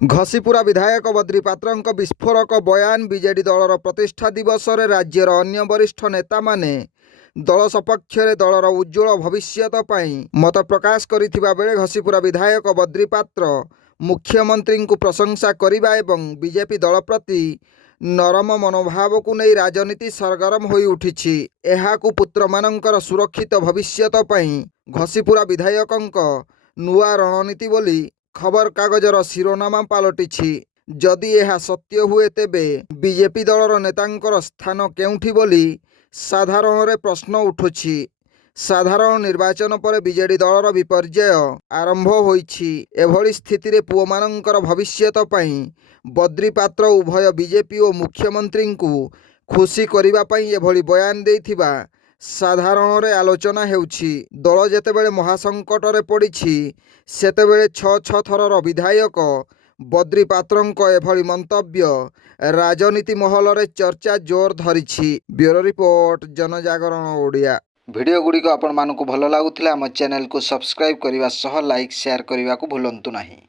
घसीपुरा विधायक बद्री पात्रंक विस्फोरक बयान बीजेडी दलर प्रतिष्ठा दिवस में राज्यर अन्य वरिष्ठ नेता माने दल सपक्ष दलर उज्ज्वल भविष्यत मत प्रकाश करिथिबा बेले घसीपुरा विधायक बद्री पात्र मुख्यमंत्री को प्रशंसा करने एवं बीजेपी दल प्रति नरम मनोभाव को नहीं राजनीति सरगरम हो उठी पुत्र मानकर सुरक्षित भविष्यत घसीपुरा विधायक नुआ रणनीति बोली खबर कागजर शिरोनामा पलटि जदि यह सत्य हुए तेबे बीजेपी दलर नेतांकर स्थान केउठी बोली साधारण प्रश्न उठुछि। साधारण निर्वाचन पर बीजेडी दलर विपर्यय आरंभ होइछि। एभली स्थिति रे पुओमानंकर भविष्यत पई बद्री पात्र उभय बीजेपी और मुख्यमंत्री को खुशी करिबा पई एभली बयान देइथिबा साधारण रे आलोचना हेउछि। दल जेतेबेले महासंकट रे पड़िछि सेतेबेले छ थरर विधायक बद्री पात्रंक एभली मंतव्य राजनीति महल रे चर्चा जोर धरिछि। ब्यूरो रिपोर्ट जनजागरण ओडिया। वीडियो गुडी को आपण मानकु भलो लागुथिला हम चैनल को सब्सक्राइब करिवा सह लाइक शेयर करिवा को भूलंतु नाही।